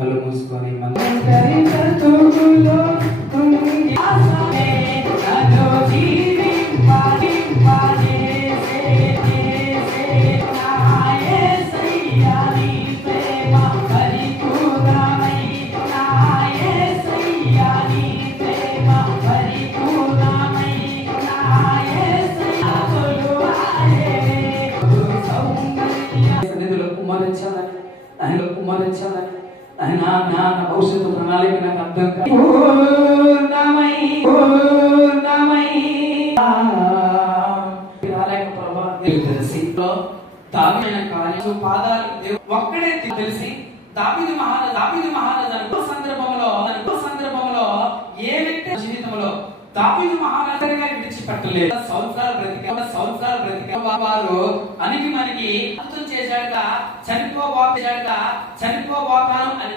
కళ్ళు మూసుకొని మళ్ళీ దావిది మహారాజ్ దావిది మహారాజ్ అనుకో సందర్భంలో అనుకో సందర్భంలో ఏ వ్యక్తి జీవితంలో దావిది మహారాజుగా విడిచిపెట్టలేదు సంవత్సరాలు బ్రతిక సంవత్సరాలు బ్రతిక వారు అనికి మనకి అర్థం చేశాక చనిపోబోతాక చనిపోబోతాను అని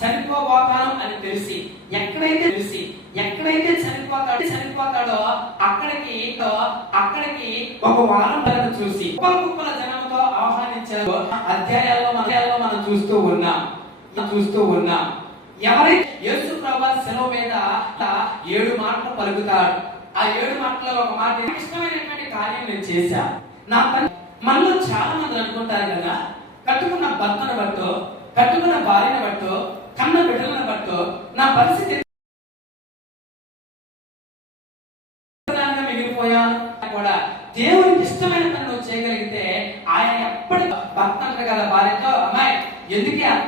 చనిపోబోతాను అని తెలిసి ఎక్కడైతే తెలిసి ఎక్కడైతే చనిపోతాడో చనిపోతాడో అక్కడికి అక్కడికి ఒక వారం వరకు చూసి కుప్పల కుప్పల జనం జనంతో ఆహ్వానించారు. అధ్యాయాల్లో అధ్యాయాల్లో మనం చూస్తూ ఉన్నాం. చూస్తూ ఉన్నాం. ఎవరైతే యేసు ప్రభా సెలవు మీద ఏడు మాటలు పలుకుతాడు. ఆ ఏడు మాటలలో ఒక మాట ఇష్టమైనటువంటి కార్యం నేను చేశా నా పని మనలో చాలా మంది అనుకుంటారు కదా కట్టుకున్న భర్తను బట్టో కట్టుకున్న భార్యను బట్టో కన్న బిడ్డలను బట్టో నా పరిస్థితి దానిగా మిగిలిపోయాను కూడా దేవునికి ఇష్టమైన పని నువ్వు చేయగలిగితే ఆయన ఎప్పటి భర్త అంటారు కదా భార్యతో అమ్మాయి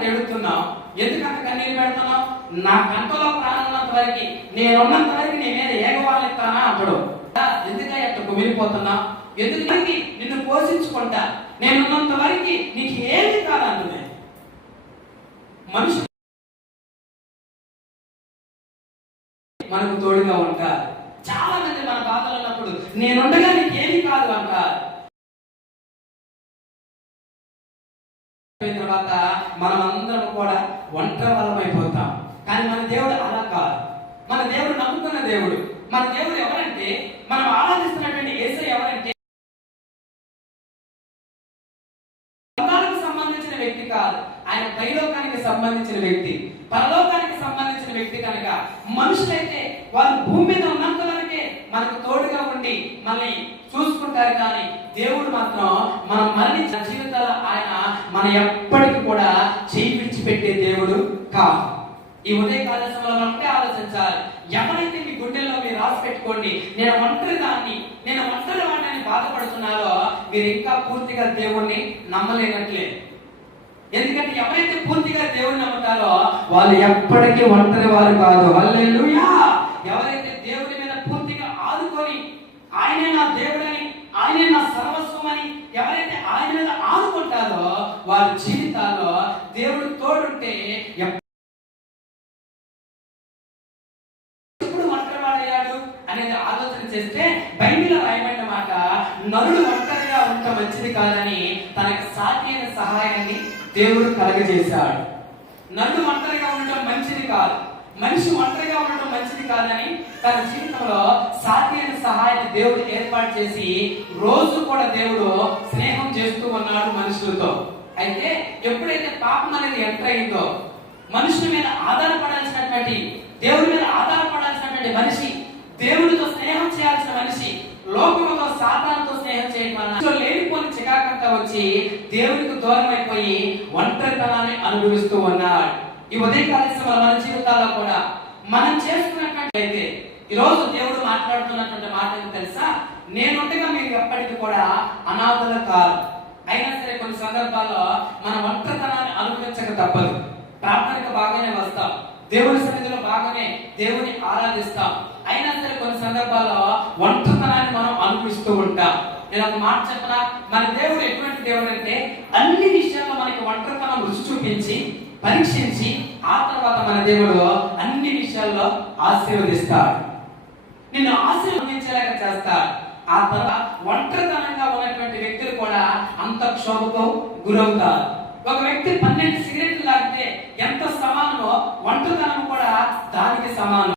ఎందుకే ఎందుకంత కన్నీరు పెడుతున్నావు? నా కంటలో ప్రాణం ఉన్నంత వరకు నేను ఉన్నంత వరకు నీ మీద ఏగవాళ్ళు ఇస్తానా అంటాడు. ఎందుకే అంత కుమిలిపోతున్నా ఎందుకు నిన్ను పోషించుకుంటా. నేను ఉన్నంత వరకు నీకు ఏమి కాదంటున్నాయి. మనుషులు మనకు తోడుగా ఉంటారు. చాలా మంది మన బాధలు ఉన్నప్పుడు నేనుండగా నీకు ఏమి కాదు అంటారు. తర్వాత మనమందరం అందరం కూడా ఒంటరి వాళ్ళం అయిపోతాం కానీ మన దేవుడు అలా కాదు. మన దేవుడు నమ్ముతున్న దేవుడు. మన దేవుడు ఎవరంటే మనం ఆరాధిస్తున్నటువంటి యేసు ఎవరంటే సంబంధించిన వ్యక్తి కాదు. ఆయన పైలోకానికి సంబంధించిన వ్యక్తి. పరలోకానికి సంబంధించిన వ్యక్తి కనుక మనుషులైతే వారు భూమి మీద ఉన్నంత వరకే మనకు తోడుగా ఉండి మనల్ని చూసుకుంటారు కానీ దేవుడు మాత్రం మనం మరణించిన జీవితాల ఆయన మన ఎప్పటికీ కూడా చేయించి పెట్టే దేవుడు కాదు. ఈ ఉదయ కాలశంలో మనం ఒకటే ఆలోచించాలి. ఎవరైతే మీ గుండెల్లో మీరు రాసి పెట్టుకోండి నేను ఒంటరి దాన్ని నేను ఒంటరి వాడిని బాధపడుతున్నారో మీరు ఇంకా పూర్తిగా దేవుణ్ణి నమ్మలేనట్లే ఎందుకంటే ఎవరైతే పూర్తిగా దేవుణ్ణి నమ్ముతారో వాళ్ళు ఎప్పటికీ ఒంటరి వారు కాదు. వాళ్ళు ఎవరైతే దేవుడి మీద పూర్తిగా ఆదుకొని ఆయనే నా దేవుడని ఆయనే నా సర్వస్వం అని ఎవరైతే ఆయన మీద ఆదుకుంటారో వారి జీవితాల్లో దేవుడు తోడుంటే ఎప్పుడు ఒంటరివాడయ్యాడు అనేది ఆలోచన చేస్తే బైబిల్ రాయబడిన మాట నరుడు ఒంటరిగా ఉంట మంచిది కాదని తనకు సాధ్యమైన సహాయాన్ని దేవుడు కలగజేశాడు. నరుడు ఒంటరిగా ఉండటం మంచిది కాదు. మనిషి ఒంటరిగా ఉండటం మంచిది కాదని తన జీవితంలో సాధ్యమైన అయిన సహాయాన్ని దేవుడు ఏర్పాటు చేసి రోజు కూడా దేవుడు స్నేహం చేస్తూ ఉన్నాడు మనుషులతో. అయితే ఎప్పుడైతే పాపం అనేది ఎంటర్ అయిందో మనుషుల మీద ఆధారపడాల్సినటువంటి దేవుడి మీద ఆధారపడాల్సినటువంటి మనిషి దేవుడితో స్నేహం చేయాల్సిన మనిషి లోకముతో సాతానంతో స్నేహం చేయడం వలన లేనిపోని చికాకంతా వచ్చి దేవుడికి దూరం అయిపోయి ఒంటరితనాన్ని అనుభవిస్తూ ఉన్నాడు ఈ ఉదయకాల సమయంలో మన జీవితాల్లో కూడా మనం చేసుకున్నటువంటి అయితే ఈ రోజు దేవుడు మాట్లాడుతున్నటువంటి మాట ఏంటో తెలుసా? నేనుండగా మీరు ఎప్పటికీ కూడా అనాథలు కాదు అయినా సరే కొన్ని సందర్భాల్లో మన ఒంటరితనాన్ని అనుభవించక తప్పదు. ప్రార్థనకు బాగానే వస్తాం. దేవుని సన్నిధిలో బాగానే దేవుని ఆరాధిస్తాం. అయినా సరే కొన్ని సందర్భాల్లో ఒంటరితనాన్ని మనం అనుభవిస్తూ ఉంటాం. నేను ఒక మాట చెప్పనా? మన దేవుడు ఎటువంటి దేవుడు అంటే అన్ని విషయాల్లో మనకి ఒంటరితనం రుచి చూపించి పరీక్షించి ఆ తర్వాత మన దేవుడు అన్ని విషయాల్లో ఆశీర్వదిస్తాడు. నిన్ను ఆశీర్వదించేలాగా చేస్తాడు. ఆ తర్వాత ఒంటరితనంగా ఉన్నటువంటి వ్యక్తులు కూడా అంత క్షోభకు గురవుతారు ఒక వ్యక్తి పన్నెండు సిగరెట్లు లాగితే ఎంత సమానమో ఒంటరితనం కూడా దానికి సమానం.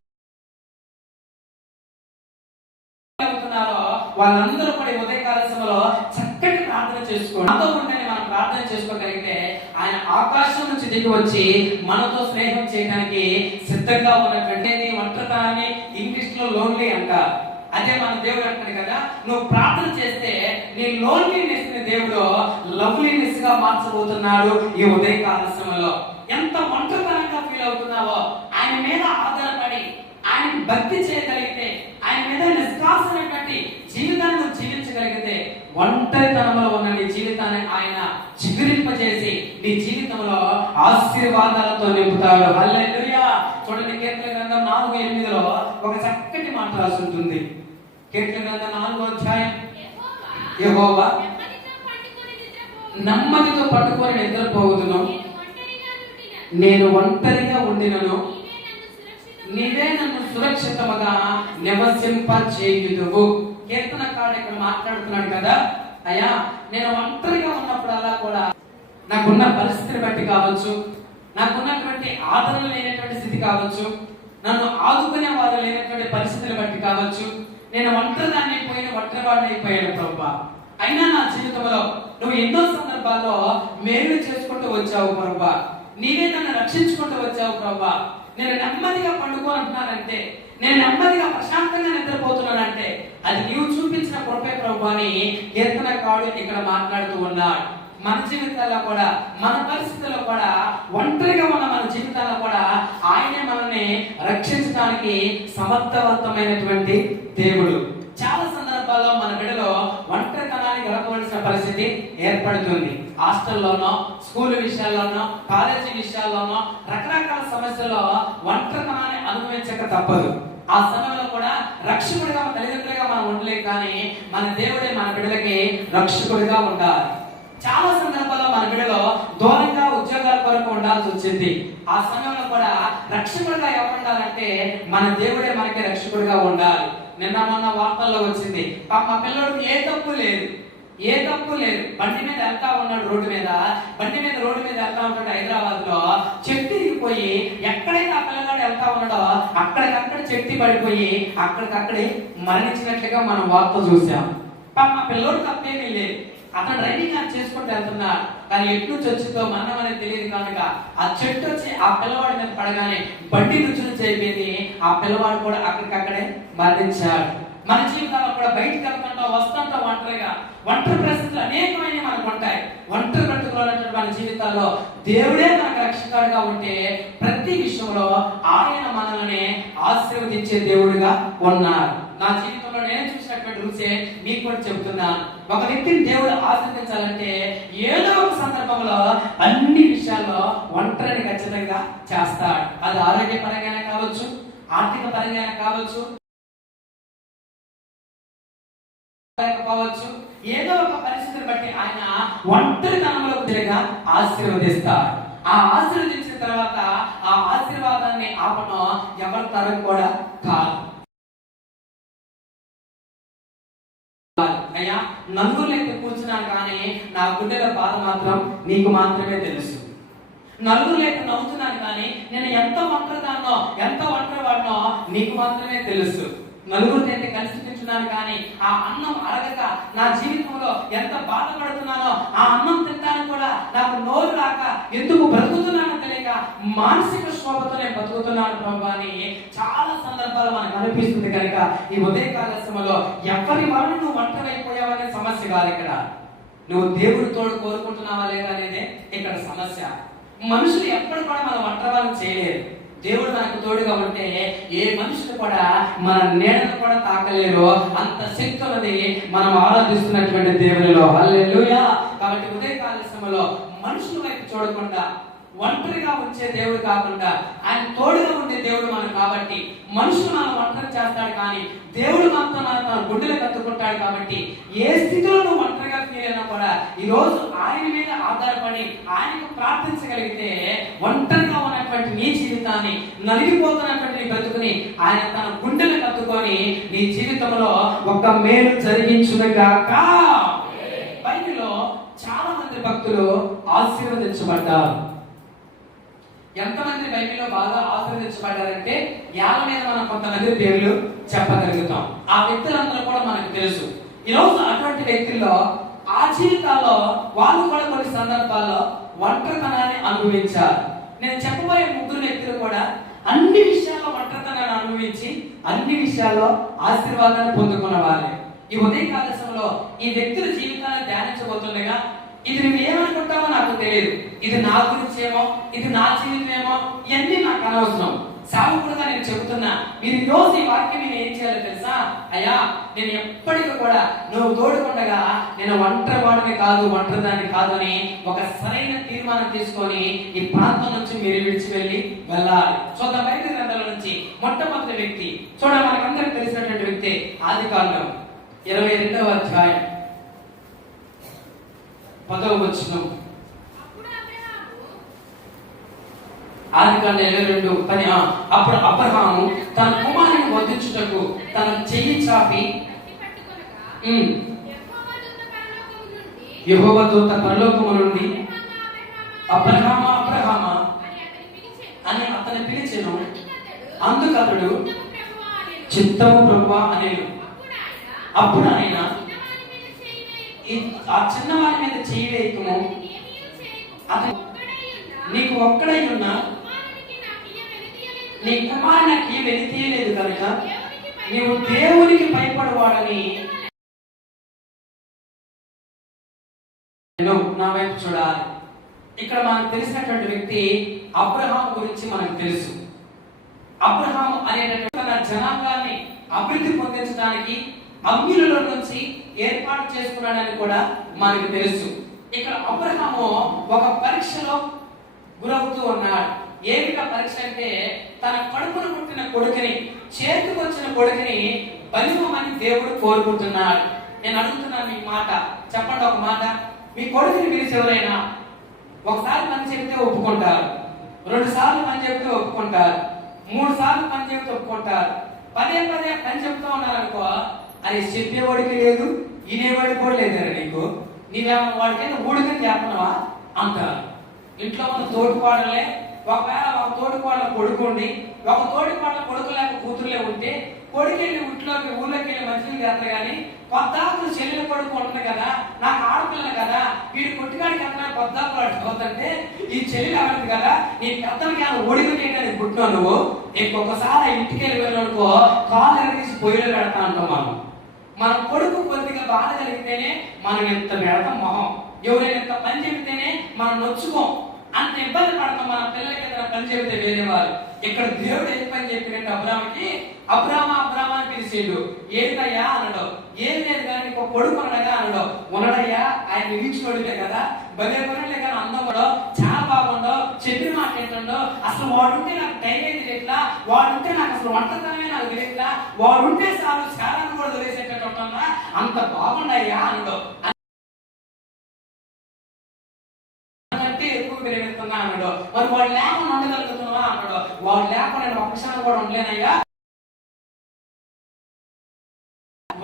అవుతున్నారో వాళ్ళందరూ కూడా ఉదయ ఉదయకాల సమయంలో చక్కటి ప్రార్థన చేసుకోండి నాతో ఉంటేనే మనం ప్రార్థన చేసుకోగలిగితే ఆయన ఆకాశం నుంచి దిగి వచ్చి మనతో స్నేహం చేయడానికి సిద్ధంగా ఉన్నటువంటి ఒంటరితనాన్ని ఇంగ్లీష్లో లోన్లీ అంటారు. అదే మన దేవుడు అంటాడు కదా నువ్వు ప్రార్థన చేస్తే నీ లోన్లీనెస్ని దేవుడు లవ్లీనెస్గా మార్చబోతున్నాడు ఈ ఉదయకాల సమయంలో. ఎంత ఒంటరితనంగా ఫీల్ అవుతున్నావో ఆయన మీద ఆధారపడి ఆయన భక్తి చేయగలిగితే ఆయన మీద నిష్కాసమైనటువంటి జీవితాన్ని నువ్వు జీవించగలిగితే ఒంటరితనంలో ఉన్న నీ జీవితాన్ని ఆయన చిగురింపజేసి నీ జీవితంలో ఆశీర్వాదాలతో నింపుతాడు. హల్లెలూయా! చూడండి కీర్తన గ్రంథం నాలుగు ఎనిమిదిలో ఒక చక్కటి మాట రాసి ఉంటుంది. కీర్తన గ్రంథం? నాలుగో అధ్యాయం. యహోవా నెమ్మదితో పట్టుకొని నిద్రపోవుదును. నేను ఒంటరిగా ఉండినను. నీవే నన్ను సురక్షితముగా నివసింప చేయుదువు కీర్తనకాడు ఇక్కడ మాట్లాడుతున్నాడు కదా. అయ్యా నేను ఒంటరిగా ఉన్నప్పుడల్లా కూడా నాకున్న పరిస్థితిని బట్టి కావచ్చు నాకున్నటువంటి ఆదరణ లేనటువంటి స్థితి కావచ్చు నన్ను ఆదుకునే వారు లేనటువంటి పరిస్థితులు బట్టి కావచ్చు నేను ఒంటరిదాన్ని అయిపోయిన ఒంటరివాడిని అయిపోయాను ప్రభా. అయినా నా జీవితంలో నువ్వు ఎన్నో సందర్భాల్లో మేలు చేసుకుంటూ వచ్చావు ప్రభా. నీవే నన్ను రక్షించుకుంటూ వచ్చావు ప్రభా. నేను నెమ్మదిగా పండుకోనంటున్నానంటే నేను నెమ్మదిగా ప్రశాంతంగా నిద్రపోతున్నానంటే అది నీవు చూపించిన కృపే ప్రభు అని కీర్తన కాడు ఇక్కడ మాట్లాడుతూ ఉన్నాడు. మన జీవితాల్లో కూడా మన పరిస్థితుల్లో కూడా ఒంటరిగా ఉన్న మన జీవితాల్లో కూడా ఆయనే మనల్ని రక్షించడానికి సమర్థవంతమైనటువంటి దేవుడు. చాలా సందర్భాల్లో మన బిడ్డలో ఒంటరితనానికి గడపవలసిన పరిస్థితి ఏర్పడుతుంది. హాస్టల్లోనో స్కూల్ విషయాల్లోనో కాలేజీ విషయాల్లోనో రకరకాల సమస్యల్లో ఒంటరితనాన్ని అనుభవించక తప్పదు. ఆ సమయంలో కూడా రక్షకుడిగా తల్లిదండ్రులుగా మనం ఉండలేం కానీ మన దేవుడే మన బిడ్డలకి రక్షకుడిగా ఉండాలి. చాలా సందర్భాల్లో మన బిడ్డలో దూరంగా ఉద్యోగాల కొరకు ఉండాల్సి వచ్చింది. ఆ సమయంలో కూడా రక్షకుడిగా ఎవరు ఉండాలంటే మన దేవుడే మనకి రక్షకుడిగా ఉండాలి. నిన్న మొన్న వార్తల్లో వచ్చింది. పాప మా పిల్లడు ఏ తప్పు లేదు. ఏ తప్పు లేదు. బండి మీద వెళ్తా ఉన్నాడు రోడ్డు మీద. బండి మీద రోడ్డు మీద వెళ్తా ఉంటాడు హైదరాబాద్లో చెట్టు ఎక్కడైతే ఆ పిల్లగాడు వెళ్తా ఉన్నాడో అక్కడికక్కడ చెట్టు పడిపోయి అక్కడికక్కడే మరణించినట్లుగా మనం వార్త చూసాం పాప మా పిల్లోడు తప్పేమీ లేదు. అతను డ్రైవింగ్ యాప్ చేసుకుంటూ వెళ్తున్నా కానీ ఎటు చచ్చుతో మరణం అనేది తెలియదు కనుక ఆ చెట్టు వచ్చి ఆ పిల్లవాడి మీద పడగానే బండి రుచులు చేయింది. ఆ పిల్లవాడు కూడా అక్కడికక్కడే మరణించాడు. మన జీవితాల్లో కూడా బయటికి వెళ్తుంటా వస్తుంటా ఒంటరిగా. ఒంటరి పరిస్థితులు అనేకమైన మనకు ఉంటాయి. ఒంటరి బ్రతుకులో మన జీవితాల్లో దేవుడే మనకు రక్షకుడుగా ఉంటే ప్రతి విషయంలో ఆయన మనల్ని ఆశీర్వదించే దేవుడిగా ఉన్నారు. నా జీవితంలో నేను చూసినటువంటి రుచే మీకు కూడా చెబుతున్నాను. ఒక వ్యక్తిని దేవుడు ఆశ్రదించాలంటే ఏదో ఒక సందర్భంలో అన్ని విషయాల్లో ఒంటరిని ఖచ్చితంగా చేస్తాడు. అది ఆరోగ్యపరంగానే కావచ్చు ఆర్థిక పరంగానే కావచ్చు కావచ్చు ఏదో ఒక పరిస్థితిని బట్టి ఆయన ఒంటరితనంలో తిరిగా ఆశీర్వదిస్తారు ఆ ఆశీర్వదించిన తర్వాత ఆ ఆశీర్వాదాన్ని ఆపడం ఎవరి తరం కూడా కాదు. అయ్యా నలుగురు లెక్క కూర్చున్నాను కానీ నా గుండెల బాధ మాత్రం నీకు మాత్రమే తెలుసు. నలుగురు లేక నవ్వుతున్నాను కానీ నేను ఎంత ఒంటరిదాన్నో ఎంత ఒంటరి వాడినో నీకు మాత్రమే తెలుసు. నలుగురు నేను కలిసి తింటున్నాను కానీ ఆ అన్నం అరగక నా జీవితంలో ఎంత బాధపడుతున్నానో ఆ అన్నం తింటాను కూడా నాకు నోరు రాక ఎందుకు బ్రతుకుతున్నానో తెలియక మానసిక శోభతో నేను బతుకుతున్నాను ప్రభు అని చాలా సందర్భాలు మనకు అనిపిస్తుంది కనుక ఈ ఉదయకాల సమయంలో ఎవరి వలన నువ్వు వంటవైపు సమస్య కాదు ఇక్కడ. నువ్వు దేవుడి తోడు కోరుకుంటున్నావా లేదా అనేది ఇక్కడ సమస్య. మనుషులు ఎప్పుడు కూడా మనం ఒంటరివాళ్ళని చేయలేరు. దేవుడు మనకు తోడుగా ఉంటే ఏ మనుషులు కూడా మన నీడను కూడా తాకలేరు. అంత శక్తి ఉన్నది మనం ఆరాధిస్తున్నటువంటి దేవునిలో. అల్లెలుయా కాబట్టి ఉదయకాల సమయంలో మనుషుల వైపు చూడకుండా ఒంటరిగా వచ్చే దేవుడు కాకుండా ఆయన తోడుగా ఉండే దేవుడు మనం కాబట్టి మనుషులు మనం ఒంటరి చేస్తాడు కానీ దేవుడు మాత్రం మన తన గుండెలు కత్తుకుంటాడు కాబట్టి ఏ స్థితిలో నువ్వు ఒంటరిగా ఫీల్ అయినా కూడా ఈ రోజు ఆయన మీద ఆధారపడి ఆయనకు ప్రార్థించగలిగితే ఒంటరిగా ఉన్నటువంటి నీ జీవితాన్ని నలిగిపోతున్నటువంటి నీ బ్రతుకుని ఆయన తన గుండెలు కత్తుకొని నీ జీవితంలో ఒక మేలు జరిగించుగాక బైబిల్లో చాలా మంది భక్తులు ఆశీర్వదించబడ్డారు. ఎంతమంది బైబిల్లో బాగా ఆశ్రదించబడ్డారంటే యాల మీద మనం కొంతమంది పేర్లు చెప్పగలుగుతాం. ఆ వ్యక్తులందరూ కూడా మనకు తెలుసు. ఈ అటువంటి వ్యక్తుల్లో ఆ జీవితాల్లో వాళ్ళు కూడా కొన్ని సందర్భాల్లో ఒంటరితనాన్ని అనుభవించారు. నేను చెప్పబోయే ముగ్గురు వ్యక్తులు కూడా అన్ని విషయాల్లో ఒంటరితనాన్ని అనుభవించి అన్ని విషయాల్లో ఆశీర్వాదాన్ని పొందుకున్న వాళ్ళే ఈ ఉదయకాల ఈ వ్యక్తుల జీవితాన్ని ధ్యానించబోతుండగా ఇది నువ్వు ఏమనుకుంటావో నాకు తెలియదు. ఇది నా గురించేమో ఇది నా జీవితమేమో ఇవన్నీ నాకు అనవసరం. సేవకుడుగా నేను చెబుతున్నా. మీరు రోజు ఈ వాక్యం నేను ఏం చేయాలో తెలుసా? అయ్యా నేను ఎప్పటికీ కూడా నువ్వు తోడుకుండగా నేను ఒంటరి వాడిని కాదు ఒంటరిదాన్ని కాదు అని ఒక సరైన తీర్మానం తీసుకొని ఈ ప్రాంతం నుంచి మీరు విడిచి వెళ్ళి వెళ్ళాలి. చూద్దాం బయట గ్రంథాల నుంచి మొట్టమొదటి వ్యక్తి చూడ మనకందరికి తెలిసినటువంటి వ్యక్తి ఆది కాలం ఇరవై రెండవ అధ్యాయం. పదవ అబ్రహాము ఆది కాండ ఇరవై రెండు పని అప్పుడు అబ్రహాము తన కుమారుని వధించుటకు తన చెయ్యి చాపి కత్తి పట్టుకొనగా ఉమ్, యెహోవా దూత పరలోకము నుండి అబ్రహామా, అబ్రహామ అని అతని పిలిచెను. అని అందుకతడు చిత్తము ప్రభువా అనేను. అప్పుడు ఆయన అప్పుడు ఆయన చిన్నవాని మీద ఆ చిన్న వారి ఆ మీద చెయ్యి వేయకము. అతను- ఒక్కడై ఉన్న నీకు ఒక్కడై ఉన్నా నీ నాకియ్య నాకు ఏ కనుక వెలితీయలేదు కనుక నీవు దేవునికి భయపడవాడని నా వైపు చూడాలి. ఇక్కడ మనకు తెలిసినటువంటి వ్యక్తి అబ్రహాం గురించి మనకు తెలుసు. అబ్రహాం అనేటటువంటి తన జనాంగాన్ని అభివృద్ధి పొందించడానికి అమ్యులలో నుంచి ఏర్పాటు చేసుకున్నాడని కూడా మనకు తెలుసు. ఇక్కడ అబ్రహము ఒక పరీక్షలో గురవుతూ ఉన్నాడు. ఏమిట పరీక్ష అంటే తన కడుపును పుట్టిన కొడుకుని చేతికి వచ్చిన కొడుకుని బలిమని దేవుడు కోరుకుంటున్నాడు. నేను అడుగుతున్నాను మీ మాట చెప్పండి ఒక మాట. మీ కొడుకుని పిలిచి ఎవరైనా ఒకసారి పని చెప్తే ఒప్పుకుంటారు. రెండు సార్లు పని చెప్తే ఒప్పుకుంటారు. మూడు సార్లు పని చెప్తే ఒప్పుకుంటారు. పదే పదే పని చెప్తూ ఉన్నారనుకో అనుకో అది చెప్పేవాడికి లేదు వినేవాడికి కూడా లేదరా నీకు. నీవేమో వాడికైనా ఊడికని చెప్పనవా? అంత. ఇంట్లో ఉన్న తోడుకోడలే ఒకవేళ ఒక తోడుకోడల కొడుకుండి ఒక తోడుకోడల కొడుకు లేక కూతురులే ఉంటే కొడుకెళ్ళి ఇంట్లోకి ఊళ్ళోకి వెళ్ళి మంచిగా చేస్తారు కానీ కొద్దాకులు చెల్లెలు కొడుకు ఉంటుంది కదా నాకు ఆడపిల్ల కదా వీడు కొట్టుగాడికి ఎక్కడ కొద్దాకులు అడుగుతుంటే ఈ చెల్లెలు ఎవరిది కదా నీ పెద్దలకి ఏమైనా ఒడిగు చేయడానికి పుట్టినావు నువ్వు? ఇంకొకసారి ఇంటికి వెళ్ళి వెళ్ళనుకో కాలు ఎరగేసి పొయ్యిలో పెడతా అంటాం మనం. మన కొడుకు కొద్దిగా బాధ కలిగితేనే మనం ఎంత పెడతాం మొహం. ఎవరైనా ఎంత పని చెబితేనే మనం నొచ్చుకోం. అంత ఇబ్బంది పడతాం మన పిల్లలకి ఏదైనా పని చెబితే వేరే వారు ఇక్కడ దేవుడు ఏం పని చెప్పినట్టు అబ్రామకి అబ్రామ అబ్రామ అని పిలిచిండు. ఏంటయ్యా అనడు. ఏం లేదు కానీ ఒక కొడుకు ఉన్నాడుగా అనడు. ఉన్నాడయ్యా ఆయన నిరీక్షణుడిలే కదా. భలే కొనలే కానీ అందముడో చాలా బాగుండో చెప్పిన మాట ఏంటండో అసలు వాడుంటే నాకు టైం ఏది లేట్లా? వాడుంటే నాకు అసలు వంటతనమే నాకు తెలియట్లా వాడుంటే చాలు చాలా కూడా తెలిసేటట్టు అంత బాగుండయ్యా అనడు. అన్నాడు. మరి వాడు లేకుండా ఉండగలుగుతున్నావా అన్నాడు. వాడు లేకుండా నేను ఒక్క క్షణం కూడా ఉండలేనయ్యా.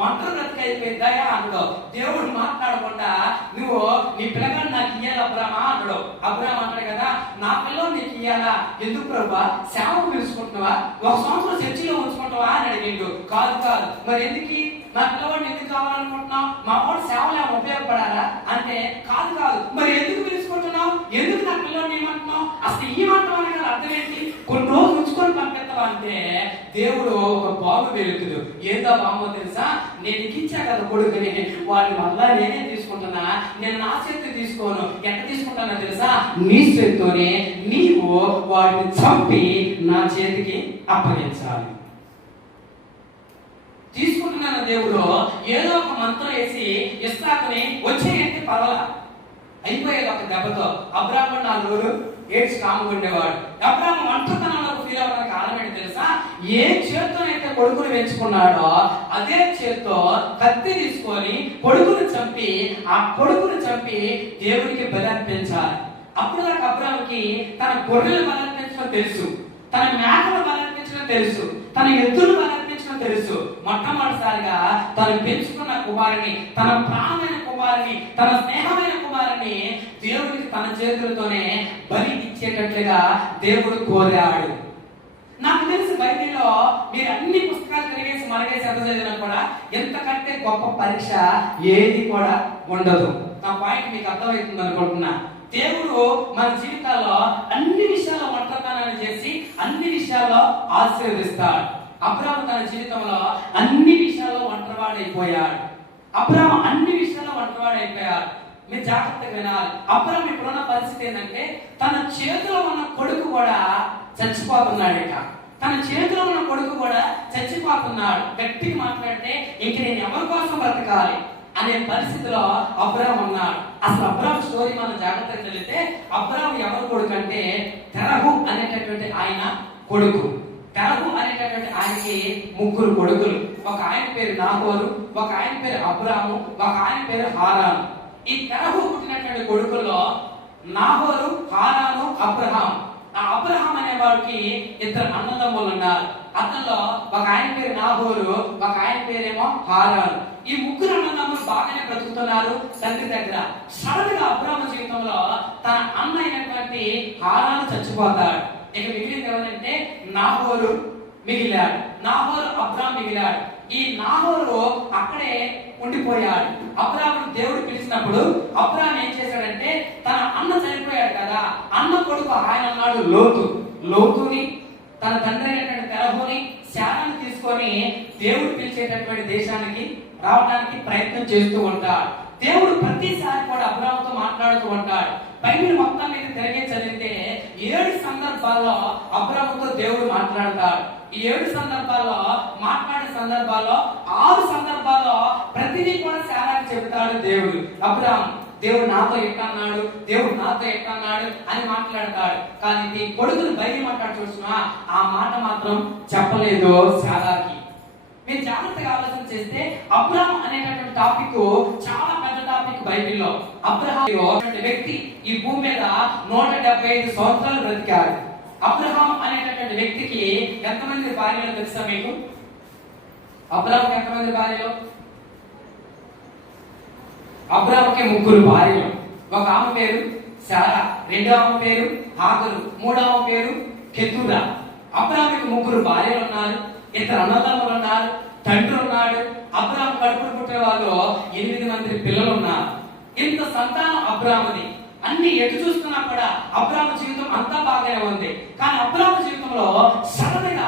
ఒంటరి అయిపోయింది. అయిపోయిందయ్యా అన్నాడు దేవుడు మాట్లాడకుండా నువ్వు నీ పిల్లగాడు నాకు ఇయ్యాలి అబ్రామా అన్నాడు అబ్రామ్ అన్నాడు కదా నా పిల్లలు నీకు ఇయ్యాలా? ఎందుకు ప్రభా? సేవకు పిలుచుకుంటున్నావా? ఒక సంవత్సరం చర్చిలో ఉంచుకుంటావా అని అడిగిండు. కాదు కాదు. మరి ఎందుకు? నా పిల్లవాడిని ఎందుకు కావాలనుకుంటున్నావు? మా వాడు సేవలు ఏమైనా ఉపయోగపడాలా? అంటే కాదు కాదు. మరి ఎందుకు పిలుచుకుంటున్నావు? ఎందుకు నా పిల్లవాడిని ఏమంటున్నావు? అసలు ఈ మాట అనే అర్థం ఏంటి కొన్ని రోజులు ఉంచుకొని పంపిస్తావా అంటే దేవుడు ఒక బాబు వెలుగుతుడు ఏందో బాబు తెలుసా? నేను ఇచ్చా కదా కొడుకుని. వాడిని వల్ల నేనే తీసుకుంటున్నా. నేను నా చేతి తీసుకోను. ఎంత తీసుకుంటానో తెలుసా? నీ చేతితోనే నీవు వాడిని చంపి నా చేతికి అప్పగించాలి. తీసుకుంటున్నాను దేవుడు. ఏదో ఒక మంత్రం వేసి ఇస్తాకుని వచ్చేయంటే పర్వాల అయిపోయేది ఒక దెబ్బతో. అబ్రాహ్మణ్ నా నోరు ఏడ్చి కాముకుండేవాడు అబ్రాహ్మ ఒంటరితనంలో ఫీల్ అవ్వడానికి కారణం ఏంటి తెలుసా? ఏ చేత్తోనైతే కొడుకుని పెంచుకున్నాడో అదే చేత్తో కత్తి తీసుకొని కొడుకుని చంపి ఆ కొడుకుని చంపి దేవుడికి బలర్పించాలి అప్పుడు నాకు అబ్రాహ్మకి తన గొర్రెలు బలర్పించడం తెలుసు తన మేకలు బలర్పించడం తెలుసు తన ఎద్దులు బలర్పించడం తెలుసు. మొట్టమొదటిసారిగా తను పెంచుకున్న కుమారుని తన ప్రాణమైన కుమారుని తన స్నేహమైన కుమారుని దేవుడికి తన చేతులతోనే బలి ఇచ్చేటట్లుగా దేవుడు కోరాడు. నాకు తెలిసి బైబిల్లో మీరు అన్ని పుస్తకాలు కలిగేసి మనగేసి ఎంత చదివినా కూడా ఎంతకంటే గొప్ప పరీక్ష ఏది కూడా ఉండదు. నా పాయింట్ మీకు అర్థమవుతుంది అనుకుంటున్నా. దేవుడు మన జీవితాల్లో అన్ని విషయాల్లో వంటతనాన్ని చేసి అన్ని విషయాల్లో ఆశీర్వదిస్తాడు. అబ్రాహం తన జీవితంలో అన్ని విషయాల్లో ఒంటరివాడైపోయాడు. అబ్రాహం అన్ని విషయాల్లో ఒంటరివాడైపోయాడు. మీరు జాగ్రత్తగా వినాలి. అబ్రాహం ఇప్పుడున్న పరిస్థితి ఏంటంటే తన చేతిలో ఉన్న కొడుకు కూడా చచ్చిపోతున్నాడు ఇక తన చేతిలో ఉన్న కొడుకు కూడా చచ్చిపోతున్నాడు. గట్టిగా మాట్లాడితే ఇంక నేను ఎవరి కోసం బ్రతకాలి అనే పరిస్థితిలో అబ్రామ్ ఉన్నాడు. అసలు అబ్రామ్ స్టోరీ మనం జాగ్రత్తగా చదివితే అబ్రామ్ ఎవరు కొడుకు అంటే తెరహు అనేటటువంటి ఆయన కొడుకు. తెరహు అనేటటువంటి ఆయనకి ముగ్గురు కొడుకులు. ఒక ఆయన పేరు నాహోరు ఒక ఆయన పేరు అబ్రాము ఒక ఆయన పేరు హారాను. ఈ తెరహు పుట్టినటువంటి కొడుకుల్లో నాహోరు హారాను అబ్రహాం ఆ అబ్రహాం అనే వారికి ఇద్దరు అన్నదమ్ములు ఉన్నారు. అతనిలో ఒక ఆయన పేరు నాహోరు ఒక ఆయన పేరేమో హారాను. ఈ ముగ్గురు అన్నదమ్ములు బాగానే బ్రతుకుతున్నారు తండ్రి దగ్గర. సడన్గా అబ్రాహ్మ జీవితంలో తన అన్న అయినటువంటి హారాను చచ్చిపోతాడు. ఇక మిగిలింది ఎవరంటే నాహోరు మిగిలాడు. నాహోరు అబ్రాహం మిగిలాడు. ఈ నాహోరు అక్కడే ఉండిపోయాడు. అబ్రాహ్మను దేవుడు పిలిచినప్పుడు అబ్రాహం ఏం చేశాడంటే తన అన్న చనిపోయాడు కదా అన్న కొడుకు ఆయన అన్నాడు లోతు. లోతుని తన తండ్రి అయినటువంటి తెరహుని శాలను తీసుకొని దేవుడు పిలిచేటటువంటి దేశానికి రావడానికి ప్రయత్నం చేస్తూ ఉంటాడు. దేవుడు ప్రతిసారి కూడా అబ్రాహంతో మాట్లాడుతూ ఉంటాడు. బైబిల్ మొత్తం నేను తిరిగి చదివితే ఏడు సందర్భాల్లో అబ్రహంతో దేవుడు మాట్లాడతాడు. ఈ ఏడు సందర్భాల్లో మాట్లాడే సందర్భాల్లో ఆరు సందర్భాల్లో ప్రతిదీ కూడా చాలా చెబుతాడు దేవుడు. అబ్రహం దేవుడు నాతో ఎట్టన్నాడు? దేవుడు నాతో ఎట్టన్నాడు? అని మాట్లాడతాడు. కానీ నీ కొడుకుని బయలు మాట్లాడు చూసినా ఆ మాట మాత్రం చెప్పలేదు శారాకి మీరు జాగ్రత్తగా ఆలోచన చేస్తే అబ్రహం అనేటటువంటి టాపిక్ చాలా పెద్ద బైబిల్లో అబ్రహాం వ్యక్తి ఈ భూమి మీద నూట డెబ్బై ఐదు సంవత్సరాలు బ్రతికారు అబ్రహాం అనేటటువంటి వ్యక్తికి ఎంతమంది భార్యలు తెలుసా మీకు? అబ్రహాం ఎంతమంది భార్యలు? అబ్రాహాంకి ముగ్గురు భార్యలు. ఒక ఆమె పేరు శారా రెండో ఆమె పేరు ఆకులు మూడో ఆమె పేరు కెతురా అబ్రాహాంకి ముగ్గురు భార్యలు ఉన్నారు ఇద్దరు అన్నదమ్ములు ఉన్నారు తండ్రి ఉన్నాడు అబ్రాహం కడుపులు పుట్టే వాళ్ళు ఎనిమిది మంది పిల్లలు ఉన్నారు ఇంత సంతానం అబ్రాహ్మది. అన్ని ఎటు చూస్తున్నా కూడా అబ్రాహ్మ జీవితం అంతా బాగానే ఉంది. కానీ అబ్రాహ్మ జీవితంలో సడన్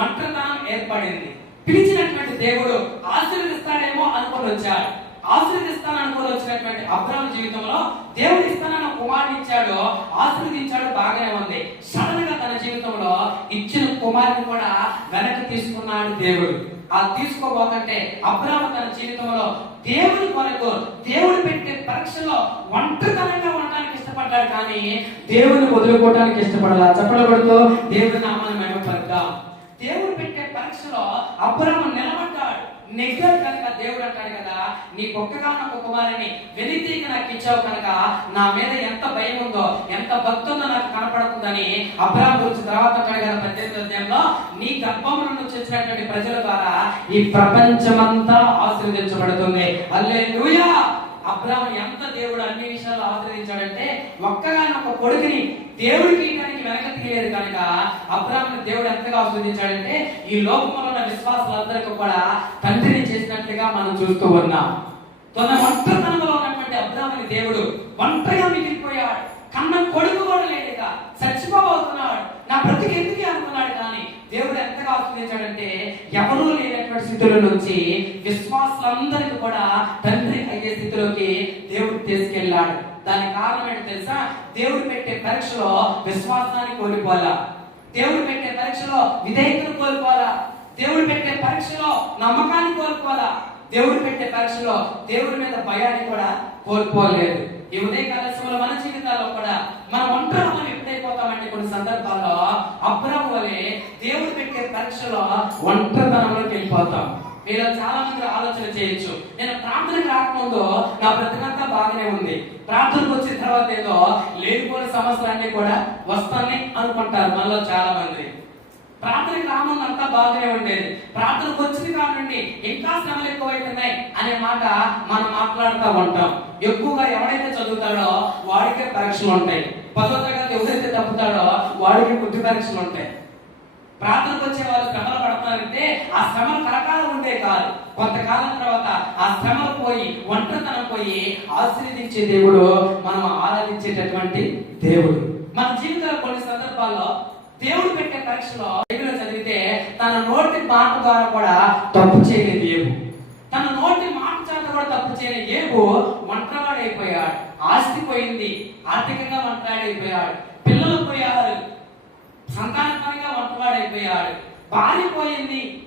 ఒంటరితనం ఏర్పడింది. పిలిచినటువంటి దేవుడు ఆశీర్వదిస్తాడేమో అనుకుని వచ్చాడు. ఆశీర్దిస్తాను అనుకుని వచ్చినటువంటి అబ్రాహ్మ జీవితంలో దేవుడు ఇస్తానన్న కుమారుని ఇచ్చాడు ఆశీర్వదించాడు బాగానే ఉంది. సడన్గా తన జీవితంలో ఇచ్చిన కుమారుని కూడా వెనక్కి తీసుకున్నాడు దేవుడు. అది తీసుకోబోతుంటే అబ్రాహం తన జీవితంలో దేవుని కొరకు దేవుడు పెట్టే పరీక్షలో ఒంటరితనంగా ఉండడానికి ఇష్టపడ్డాడు కానీ దేవుని వదులుకోవడానికి ఇష్టపడాల. చెప్పడబడుతూ దేవుడి నామాన్ని మెరుగుపడతాం దేవుడు పెట్టే పరీక్షలో అబ్రాహం నిలబడి నిజం కనుక దేవుడు అంటాడు కదా నీ ఒక్కగాన నాకు కుమారుని వెలితీగా నాకు ఇచ్చావు కనుక నా మీద ఎంత భయం ఉందో ఎంత భక్తి ఉందో నాకు కనపడుతుందని అబ్రాహం గురించి తర్వాత అంటాడు కదా పద్దెనిమిది అధ్యాయంలో నీ గర్భంలో నుంచి వచ్చినటువంటి ప్రజల ద్వారా ఈ ప్రపంచమంతా ఆశీర్వదించబడుతుంది. అల్లే అబ్రాహం ఎంత దేవుడు అన్ని విషయాలు ఆశ్రయించాడంటే ఒక్కగానొక్క ఒక కొడుకుని దేవుడికి ఇక్కడికి వెనక తీయలేదు కనుక అబ్రాహ్మణ్ దేవుడు ఎంతగా ఆస్వాదించాడంటే ఈ లోకంలో ఉన్న విశ్వాసాలందరికీ కూడా తండ్రిని చేసినట్లుగా మనం చూస్తూ ఉన్నాం. తన ఒంటరితనంలో ఉన్నటువంటి అబ్రాహ్మని దేవుడు ఒంటరిగా మిగిలిపోయాడు. కన్న కొడుకు కూడా లేదుగా. చచ్చిపోబోతున్నాడు. నా బ్రతికి ఎందుకు అనుకున్నాడు కానీ దేవుడు ఎంతగా ఆశ్రయించాడంటే ఎవరూ లేనటువంటి స్థితిలో నుంచి విశ్వాసులందరికీ కూడా తండ్రి అయ్యే స్థితిలోకి దేవుడు తీసుకెళ్ళాడు. దానికి కారణం ఏంటి తెలుసా? దేవుడు పెట్టే పరీక్షలో విశ్వాసాన్ని కోల్పోవాలా? దేవుడు పెట్టే పరీక్షలో విధేయతను కోల్పోవాలా? దేవుడు పెట్టే పరీక్షలో నమ్మకాన్ని కోల్పోవాలా? దేవుడు పెట్టే పరీక్షలో దేవుడి మీద భయాన్ని కూడా కోల్పోలేదు. ఈ ఉదయకాల మన జీవితాల్లో కూడా మనం ఒంటరి మనం ఎప్పుడైపోతామంటే కొన్ని సందర్భాల్లో అబ్రాహం దేవుడు పెట్టే పరీక్షలో ఒంటరితనంలోకి వెళ్ళిపోతాం. మీలో చాలా మంది ఆలోచన చేయొచ్చు. నేను ప్రార్థనకు రాకముందు నా బ్రతికంతా బాగానే ఉంది. ప్రార్థనకు వచ్చిన తర్వాత ఏదో లేనిపోయిన సమస్యలన్నీ కూడా వస్తాయని అనుకుంటారు మనలో చాలా మంది ప్రార్థనకు రాముందు అంతా బాగానే ఉండేది. ప్రార్థనకు వచ్చింది కానండి ఇంకా శ్రమలు ఎక్కువైతున్నాయి అనే మాట మనం మాట్లాడుతూ ఉంటాం. ఎక్కువగా ఎవడైతే చదువుతాడో వాడికే పరీక్షలు ఉంటాయి. పదో తరగతి ఎవరైతే తప్పుతాడో వాడికి బుద్ధి పరీక్షలు ఉంటాయి. ప్రార్థనకు వచ్చే వాళ్ళు శ్రమలు పడుతున్నారంటే ఆ శ్రమలు కరకాలం ఉండే కాదు. కొంతకాలం తర్వాత ఆ శ్రమలు పోయి ఒంటరితనం పోయి ఆశీర్వదించే దేవుడు మనం ఆరాధించేటటువంటి దేవుడు. మన జీవితంలో కొన్ని సందర్భాల్లో దేవుడు పెట్టే పరీక్షలో బైబిల్ చదివితే తన నోటి మాట ద్వారా కూడా తప్పు చేయలేదు ఏబు తన నోటి మాట చేత కూడా తప్పు చేయలేదు ఏబు ఒంటరివాడైపోయాడు. ఆస్తి పోయింది. ఆర్థికంగా ఒంటరివాడైపోయాడు. పిల్లలు పోయారు. సంతానం ఒంటరివాడైపోయాడు. పారిపోయింది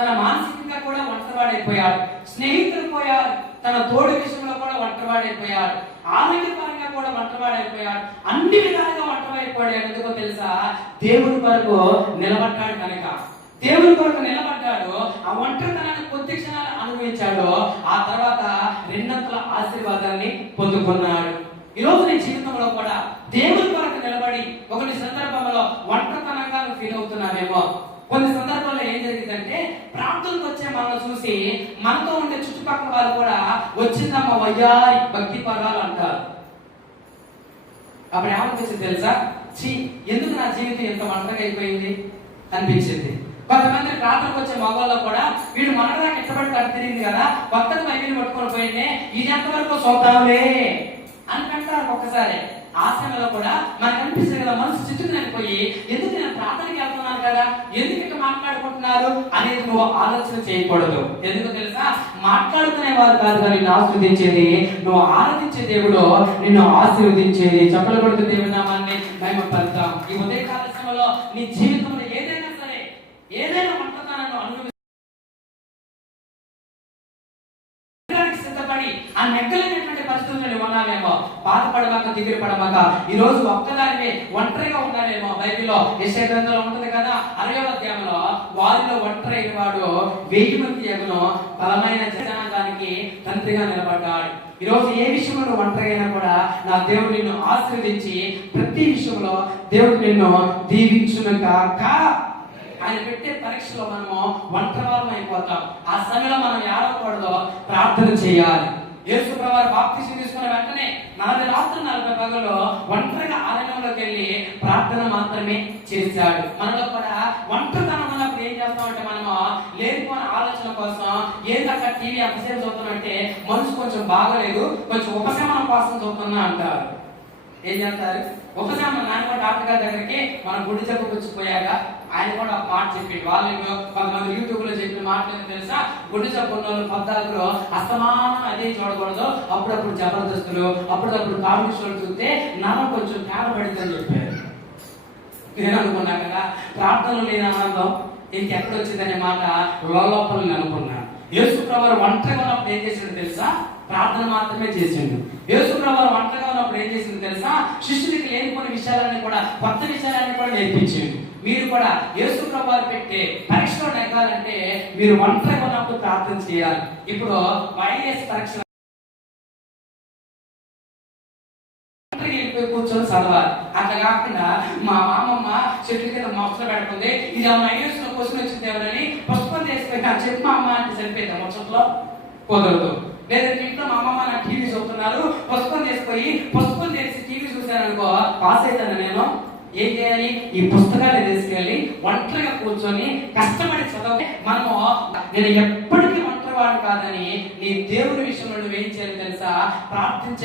తన మానసికంగా కూడా ఒంటరివాడైపోయాడు. స్నేహితులు పోయారు. తన తోడు విషయంలో కూడా ఒంటరివాడైపోయాడు. ఆరోగ్యపరంగా కూడా ఒంటరివాడైపోయాడు. అన్ని విధాలుగా ఒంటరివాడైపోయాడు. ఎందుకో తెలుసా? దేవుడి కొరకు నిలబడ్డాడు కనుక. దేవుడి కొరకు నిలబడ్డాడు. ఆ ఒంటరితనాన్ని కొద్ది క్షణాలు అనుభవించాడు. ఆ తర్వాత రెండంతల ఆశీర్వాదాన్ని పొందుకున్నాడు. ఈ రోజు నీ జీవితంలో కూడా దేవుడి కొరకు నిలబడి ఒకటి సందర్భంలో ఒంటరితనంగా నువ్వు కొన్ని సందర్భాల్లో ఏం జరిగిందంటే ప్రాంతాలకు వచ్చే మనం చూసి మనతో ఉండే చుట్టుపక్కల వాళ్ళు కూడా వచ్చిందమ్మ వయ్యారి భక్తి పదాలు అంటారు. అప్పుడు ఏమనిపించింది తెలుసా? చీ ఎందుకు నా జీవితం ఎంత మంటగా అయిపోయింది? అనిపించింది. కొంతమంది ప్రార్థనకు వచ్చే మగవాళ్ళు కూడా వీడు మనరాకి ఇష్టపడి కట్టు తిరిగింది కదా పక్కన బైబిల్ పట్టుకొని పోయిందే ఇది ఎంతవరకు చూద్దాంలే అని అంటారు ఒక్కసారి. ఆ సమయంలో కూడా మనకు అనిపిస్తుంది కదా మనసు చిట్టుకునిపోయి ఎందుకు నేను ప్రార్థనకి వెళ్తున్నాను కదా? ఎందుకు ఇట్లా మాట్లాడుకుంటున్నారు అనేది నువ్వు ఆలోచన చేయకూడదు. ఎందుకు తెలుసా? మాట్లాడుకునే వారు కాదు కానీ నిన్ను ఆశీర్వదించేది. నువ్వు ఆరాధించే దేవుడు నిన్ను ఆశీర్వదించేది. చెప్పలు కొడుతు దేవుడు నామాన్ని మేము పలుతాం ఈ ఉదయకాల సమయంలో నీ జీవితంలో ఏదైనా సరే ఏదైనా వంటకాలను అనుభవి చేయడానికి సిద్ధపడి ఆ నెక్కలేనటువంటి పరిస్థితుల్లో నువ్వు ఉన్నావేమో బాధపడమాక దిగులు పడమాక. ఈ రోజు ఒక్కదానివే ఒంటరిగా ఉండాలేమో బైబిల్లో. యశ గ్రంథంలో ఉంటుంది కదా అరవై అధ్యాయంలో వారిలో ఒంటరి అయిన వాడు వెయ్యి మంది ఎగును బలమైన జనాంగానికి తండ్రిగా నిలబడ్డాడు. ఈ రోజు ఏ విషయంలో నువ్వు అయినా కూడా నా దేవుడు నిన్ను ఆశీర్వదించి ప్రతి విషయంలో దేవుడు నిన్ను దీవించునుగాక. ఆయన పెట్టే పరీక్షలో మనము ఒంటరివారం అయిపోతాం. ఆ సమయంలో మనం ఏడవకూడదో. ప్రార్థన చేయాలి. యేసు ప్రభావ బాప్తిసం తీసుకున్న వెంటనే నలభై రాత్రి నలభై పగలు ఒంటరిగా ఆలయంలోకి వెళ్ళి ప్రార్థన మాత్రమే చేశాడు. మనలో కూడా ఒంటరితనం ఉన్నప్పుడు ఏం చేస్తామంటే మనము లేనిపోయిన ఆలోచన కోసం ఏంటక్క టీవీ అపసేపు చూస్తున్నామంటే మనసు కొంచెం బాగలేదు కొంచెం ఉపశమనం కోసం చూస్తున్నా అంటారు. ఏం చేస్తారు? ఒకసారి మన నాన్న డాక్టర్ గారి దగ్గరికి మన గుడి జబ్బు వచ్చిపోయాక ఆయన కూడా ఒక మాట చెప్పి వాళ్ళు కొంతమంది యూట్యూబ్లో చెప్పిన మాటలు తెలుసా? గుడి జబ్బు ఉన్న వాళ్ళు పద్దాకులు అస్తమానం అదే చూడకూడదు. అప్పుడప్పుడు జబర్దస్తులు అప్పుడప్పుడు కామెడీ షోలు చూస్తే నరం కొంచెం తేడా పడిందని చెప్పారు. నేను అనుకున్నా కదా ప్రార్థనలు లేని ఆనందం ఇంకెక్కడ వచ్చిందనే మాట లోపల నేను అనుకున్నాను యేసు ప్రభు ఒంటరిగా ఉన్నప్పుడు ఏం చేసిండు తెలుసా? ప్రార్థన మాత్రమే చేసిండు. యేసు ప్రభు ఒంటరిగా ఉన్నప్పుడు ఏం శిష్యులకి లేనిపోయిన విషయాలన్నీ కూడా కొత్త విషయాలన్నీ కూడా నేర్పించిండు. మీరు కూడా యేసు ప్రభావాలు పెట్టే పరీక్షలో నెగ్గాలంటే మీరు ఒంటరి ఉన్నప్పుడు ప్రార్థన చేయాలి. ఇప్పుడు వైఎస్ పరీక్ష కూర్చొని చదవాలి. అట్లా కాకుండా మా మామమ్మ చెట్ల కింద మొక్కలు పెడుతుంది. ఇది ఏమైనా ఐఎస్లో క్వశ్చన్ వచ్చింది ఎవరని? పుష్పం తీసుకొని చెప్పు మా అమ్మ అంటే సరిపోయింది ముచ్చట్లో కుదరదు. లేదంటే ఇంట్లో మా అమ్మమ్మ నా టీవీ చూస్తున్నారు పుష్పం తీసుకొని పుష్పం చేసి టీవీ చూశాననుకో పాస్ అవుతాను నేను. ఏం చేయాలి? ఈ పుస్తకాన్ని తీసుకెళ్ళి ఒంటరిగా కూర్చొని కష్టపడి చదవ మనము నేను ఎప్పటికీ ఒంటరివాడు కాదని నీ దేవుని విషయంలో నువ్వేం చేయాలి తెలుసా? ప్రార్థించే